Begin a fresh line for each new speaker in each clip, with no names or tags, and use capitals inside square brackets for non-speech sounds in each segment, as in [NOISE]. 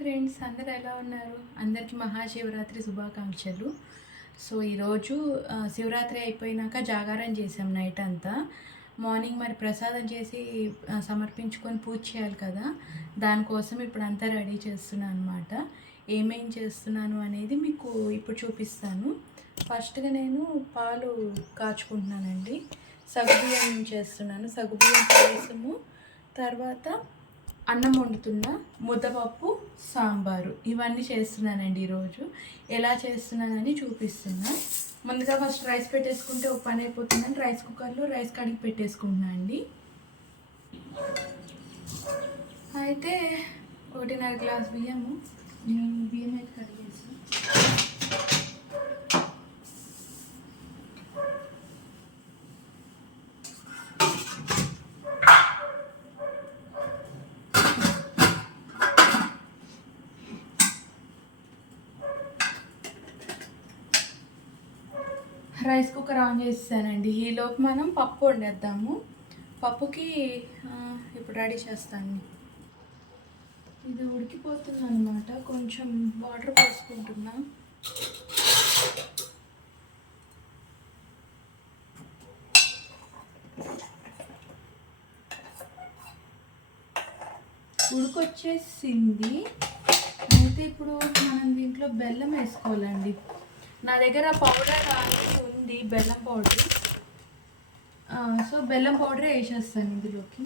Friends అందరు ఎలా ఉన్నారు? అందరికీ మహాశివరాత్రి శుభాకాంక్షలు. సో ఈరోజు శివరాత్రి అయిపోయినాక జాగారం చేసాం నైట్ అంతా. మార్నింగ్ మరి ప్రసాదం చేసి సమర్పించుకొని పూజ చేయాలి కదా. దానికోసం ఇప్పుడు అంతా రెడీ చేస్తున్నాను అనమాట ఏమేం చేస్తున్నాను అనేది మీకు ఇప్పుడు చూపిస్తాను. ఫస్ట్గా నేను పాలు కాచుకుంటున్నానండి. సగుబియ్యం చేస్తున్నాను. సగుబియ్యం పాయసము తర్వాత అన్నం వండుతున్న ముద్దపప్పు సాంబారు. ఇవన్నీ చేస్తున్నానండి ఈరోజు. ఎలా చేస్తున్నానని చూపిస్తున్నా. ముందుగా ఫస్ట్ రైస్ పెట్టేసుకుంటే ఒక పని అయిపోతుందని రైస్ కుక్కర్లో రైస్ కడిగి పెట్టేసుకుంటున్నా అండి. అయితే ఒకటిన్నర గ్లాస్ బియ్యము. నేను బియ్యం అయితే కడిగేసి రైస్ కుక్కర్ ఆన్ చేస్తానండి ఈలోపు మనం పప్పు వండేద్దాము. పప్పుకి ఇప్పుడు రెడీ చేస్తాను. ఇది ఉడికిపోతుంది అనమాట కొంచెం వాటర్ పోసుకుంటున్నా. ఉడికొచ్చేసింది. అయితే ఇప్పుడు మనం దీంట్లో బెల్లం వేసుకోవాలండి. నా దగ్గర పౌడర్ అనేది ఉంది బెల్లం పౌడర్ సో బెల్లం పౌడర్ వేసేస్తాను ఇందులోకి.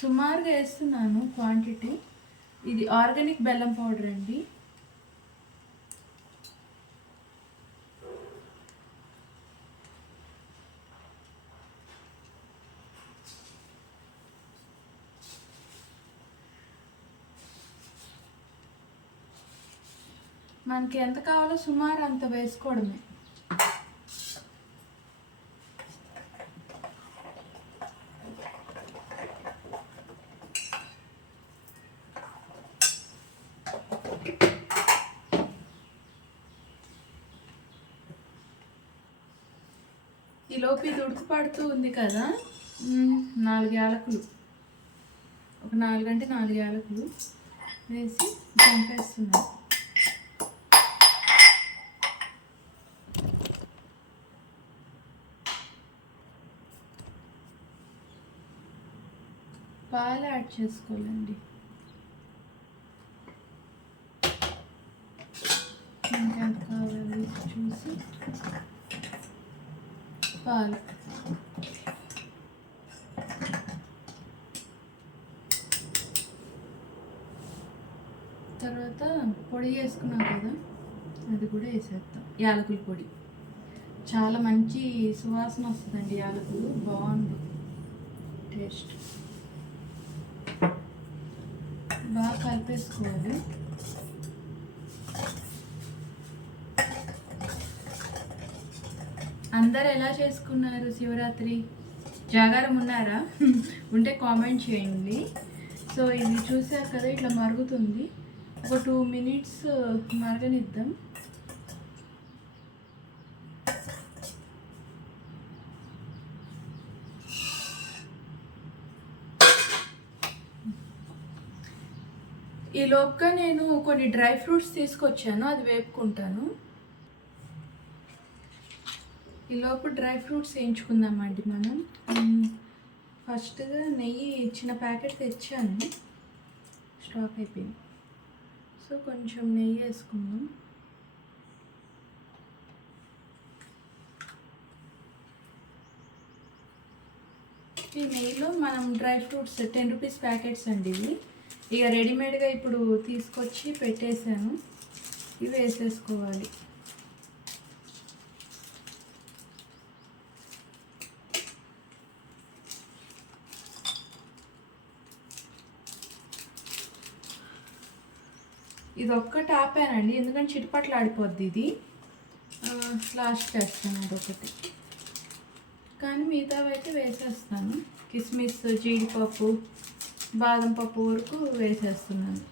సుమారుగా వేస్తున్నాను క్వాంటిటీ ఇది ఆర్గానిక్ బెల్లం పౌడర్ అండి. మనకి ఎంత కావాలో సుమారు అంత వేసుకోవడమే. ఈ లోపు ఇది ఉడకపడుతూ ఉంది కదా? నాలుగు యాలకులు. ఒక నాలుగంటే నాలుగు యాలకులు వేసి చంపేస్తున్నాను పాలు యాడ్ చేసుకోవాలండి. ఇంకెంత కావాలి చూసి పాలు. తర్వాత పొడి చేసుకున్నాం కదా అది కూడా వేసేస్తాం యాలకుల పొడి. చాలా మంచి సువాసన వస్తుందండి యాలకులు. బాగుంది. టేస్ట్. బాగా కలిపేసుకోవాలి. అందరు ఎలా చేసుకున్నారు శివరాత్రి? జాగారం ఉన్నారా? [LAUGHS] ఉంటే కామెంట్ చేయండి. సో ఇది చూసారు కదా ఇట్లా మరుగుతుంది. ఒక టూ మినిట్స్ uh, మరగనిద్దాం. ఈ లోపుగా నేను కొన్ని డ్రై ఫ్రూట్స్ తీసుకొచ్చాను అది వేపుకుంటాను. ఈ లోపు డ్రై ఫ్రూట్స్ వేయించుకుందామండి మనం. ఫస్ట్గా నెయ్యి చిన్న ప్యాకెట్ తెచ్చాను. స్టాక్ అయిపోయింది. సో కొంచెం నెయ్యి వేసుకుందాం. ఈ నెయ్యిలో మనం dry fruits ten rupees packets అండి ఇవి. ఇక రెడీమేడ్గా ఇప్పుడు తీసుకొచ్చి పెట్టేశాను. ఇవి వేసేసుకోవాలి. ఇది ఒక్కటి ఆపానండి. ఎందుకంటే చిటిపట్లు ఆడిపోద్ది ఇది. లాస్ట్ చేస్తాను అదొకటి కానీ మిగతావైతే వేసేస్తాను. కిస్మిస్ జీడిపప్పు బాదం పప్పు వరకు వేసేస్తున్నాను.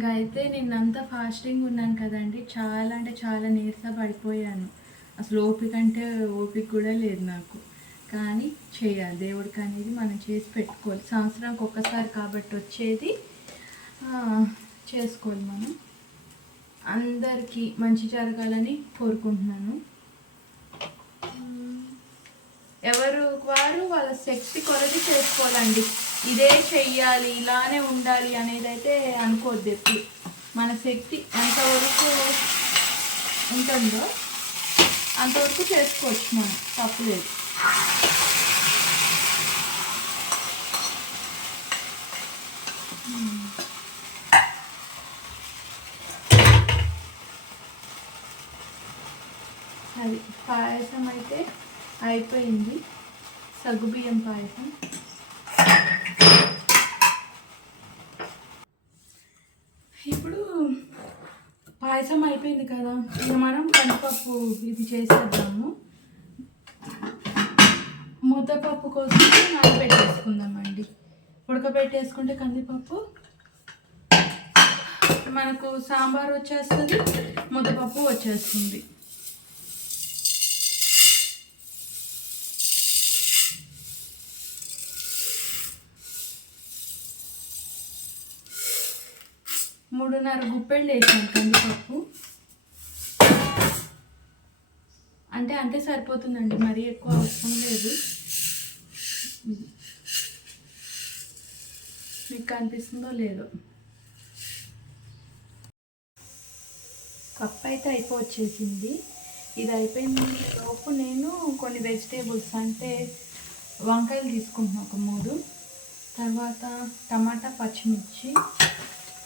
ఇంకా అయితే నిన్నంతా ఫాస్టింగ్ ఉన్నాను కదండి. చాలా అంటే చాలా నీరస పడిపోయాను. అసలు ఓపిక అంటే ఓపిక కూడా లేదు నాకు. కానీ చేయాలి. దేవుడికి అనేది మనం చేసి పెట్టుకోవాలి. సంవత్సరానికి ఒక్కసారి కాబట్టి వచ్చేది చేసుకోవాలి మనం. అందరికీ మంచి జరగాలని కోరుకుంటున్నాను. ఎవరు వారు వాళ్ళ శక్తి కొరది చేసుకోవాలండి. ఇదే చెయ్యాలి ఇలానే ఉండాలి అనేది అయితే అనుకోవద్దు ఎప్పుడు. మన శక్తి ఎంతవరకు ఉంటుందో అంతవరకు చేసుకోవచ్చు మనం తప్పులేదు అది పాయసం అయితే అయిపోయింది. సగ్గుబియ్యం పాయసం ఇప్పుడు పాయసం అయిపోయింది కదా. ఇక మనం కందిపప్పు ఇది చేసేద్దాము. ముద్దపప్పు కోసం నానబెట్టేసుకుందామండి. ఉడకబెట్టేసుకుంటే కందిపప్పు మనకు సాంబార్ వచ్చేస్తుంది ముద్దపప్పు వచ్చేస్తుంది. మూడున్నర గుప్పెళ్ళు వేసాను కందిపప్పు. అంటే అంతే సరిపోతుందండి మరీ ఎక్కువ అవసరం లేదు. మీకు కనిపిస్తుందో లేదో. కప్ అయితే అయిపోవచ్చేసింది. ఇది అయిపోయిన లోపు నేను కొన్ని వెజిటేబుల్స్ అంటే వంకాయలు తీసుకుంటున్నాను ఒక మూడు. తర్వాత టమాటా పచ్చిమిర్చి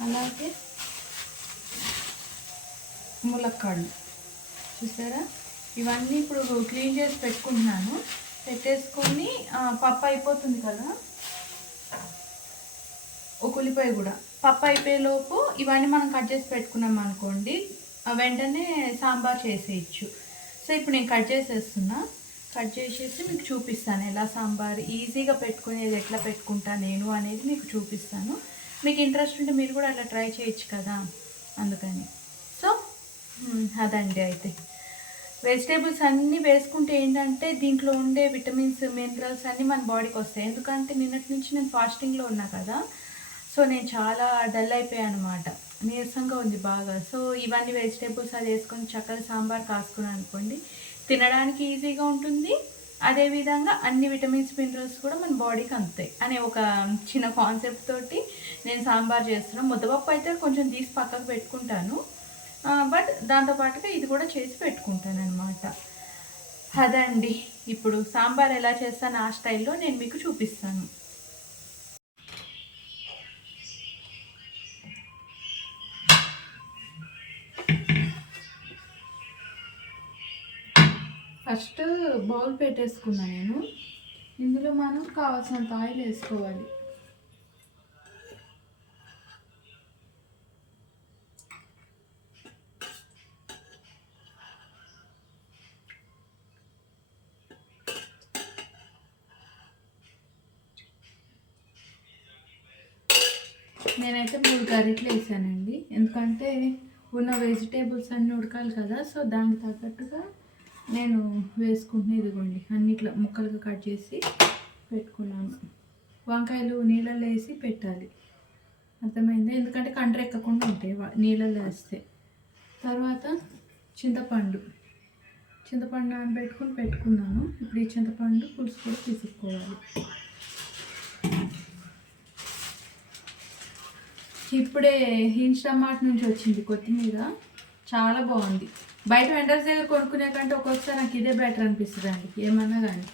అలాగే ములక్కాడు చూసారా? ఇవన్నీ ఇప్పుడు క్లీన్ చేసి పెట్టుకుంటున్నాను. పెట్టేసుకొని పప్పు అయిపోతుంది కదా? ఒక ఉల్లిపాయ కూడా. పప్పు అయిపోయేలోపు ఇవన్నీ మనం కట్ చేసి పెట్టుకున్నాం అనుకోండి వెంటనే సాంబార్ చేసేయచ్చు. సో ఇప్పుడు నేను కట్ చేసేస్తున్నా. కట్ చేసేసి మీకు చూపిస్తాను ఎలా సాంబార్ ఈజీగా పెట్టుకునేది ఎట్లా పెట్టుకుంటా నేను అనేది మీకు చూపిస్తాను. మీకు ఇంట్రెస్ట్ ఉంటే మీరు కూడా అట్లా ట్రై చేయొచ్చు కదా? అందుకని. అదండి అయితే. వెజిటేబుల్స్ అన్నీ వేసుకుంటే ఏంటంటే దీంట్లో ఉండే విటమిన్స్ మినరల్స్ అన్నీ మన బాడీకి వస్తాయి. ఎందుకంటే నిన్నటి నుంచి నేను ఫాస్టింగ్లో ఉన్నా కదా సో నేను చాలా డల్ అయిపోయాను అనమాట నీరసంగా ఉంది బాగా. సో ఇవన్నీ వెజిటేబుల్స్ అది వేసుకొని చక్కగా సాంబార్ కాసుకున్నాను అనుకోండి తినడానికి ఈజీగా ఉంటుంది. అదేవిధంగా అన్ని విటమిన్స్ మినరల్స్ కూడా మన బాడీకి అందుతాయి అనే ఒక చిన్న కాన్సెప్ట్ తోటి నేను సాంబార్ చేస్తున్నాను ముద్దపప్పు అయితే కొంచెం తీసి పక్కకు పెట్టుకుంటాను. బట్ దాంతోపాటుగా ఇది కూడా చేసి పెట్టుకుంటాను అనమాట అదండి. ఇప్పుడు సాంబార్ ఎలా చేస్తాను ఆ స్టైల్లో నేను మీకు చూపిస్తాను. ఫస్ట్ బౌల్ పెట్టేసుకున్నా నేను. ఇందులో మనం కావాల్సినంత ఆయిల్ వేసుకోవాలి. నేనైతే మూడు గరిటలు వేసానండి. ఎందుకంటే ఉన్న వెజిటేబుల్స్ అన్నీ ఉడకాలి కదా సో దానికి తగ్గట్టుగా నేను వేసుకుంటున్నా ఇదిగోండి. అన్నిట్లో ముక్కలుగా కట్ చేసి పెట్టుకున్నాను. వంకాయలు నీళ్ళల్లో వేసి పెట్టాలి. అర్థమైంది? ఎందుకంటే కండ్ర ఎక్కకుండా ఉంటాయి నీళ్ళల్లో వేస్తే. తర్వాత చింతపండు. చింతపండు నానబెట్టుకుని పెట్టుకున్నాను. ఇప్పుడు ఈ చింతపండు పులుసు కూడా తీసుకోవాలి. ఇప్పుడే ఇన్స్టామార్ట్ నుంచి వచ్చింది కొత్తిమీర. చాలా బాగుంది. బయట వెండర్స్ దగ్గర కొనుక్కునే కంటే ఒక్కొక్కసారి నాకు ఇదే బెటర్ అనిపిస్తుంది అండి ఏమన్నా కానీ.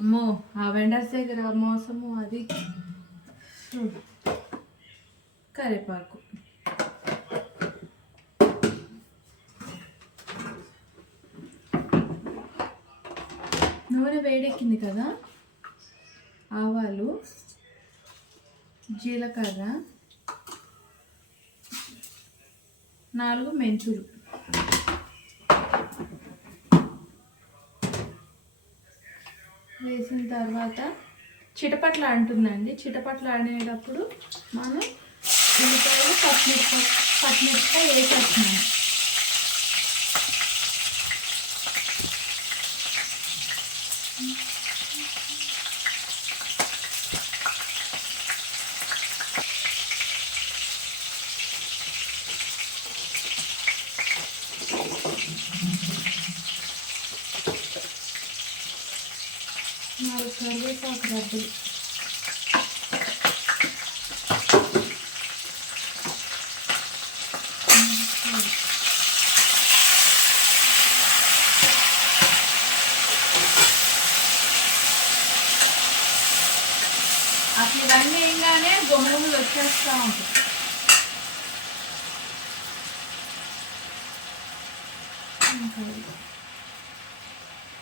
అమ్మో ఆ వెండర్స్ దగ్గర మోసము అది. కరివేపాకు. నూనె వేడెక్కింది కదా? ఆవాలు జీలకర్ర నాలుగు మెంచులు వేసిన తర్వాత చిటపట్ల అంటుందండి. చిటపట్ల ఆడేటప్పుడు మనం ఉల్లిపాయలు పచ్చిమిరపకాయ పచ్చిమిరపకాయ వేసేస్తున్నాము నాలుగు కరివేపాకు రబ్బులు అసలు ఇవన్నీ ఏంగానే గొమ్మలు వచ్చేస్తూ ఉంటుంది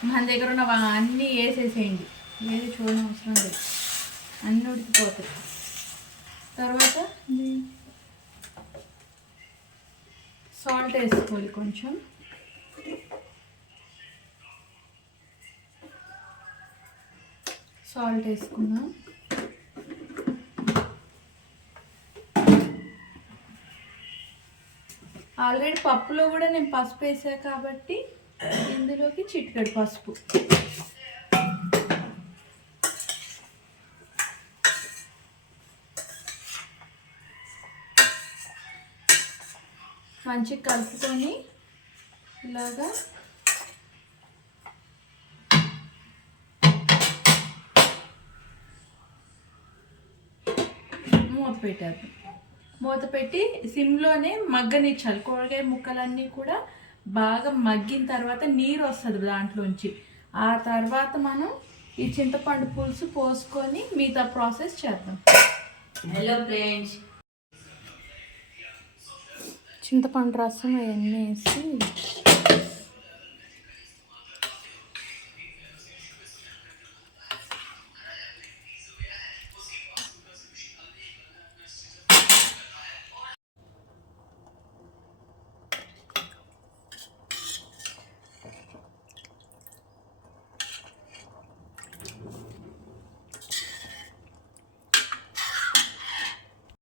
మన దగ్గర ఉన్న అన్నీ వేసేసేయండి. ఏది చూడని అవసరం లేదు. అన్నీ ఉడికిపోతాయి. తర్వాత సాల్ట్ వేసుకోవాలి కొంచెం. సాల్ట్ వేసుకుందాం. ఆల్రెడీ పప్పులో కూడా నేను పసుపు వేసా కాబట్టి ఇందులోకి చిటికెడు పసుపు. మంచిగా కలుపుకొని ఇలాగా మూత పెట్టారు మూత పెట్టి సిమ్లోనే మగ్గనిచ్చాలి. కూరగాయ ముక్కలన్నీ కూడా బాగా మగ్గిన తర్వాత నీరు వస్తుంది దాంట్లోంచి. ఆ తర్వాత మనం ఈ చింతపండు పులుసు పోసుకొని మిగతా ప్రాసెస్ చేద్దాం.
హలో ఫ్రెండ్స్
చింతపండు రసం అవన్నీ వేసి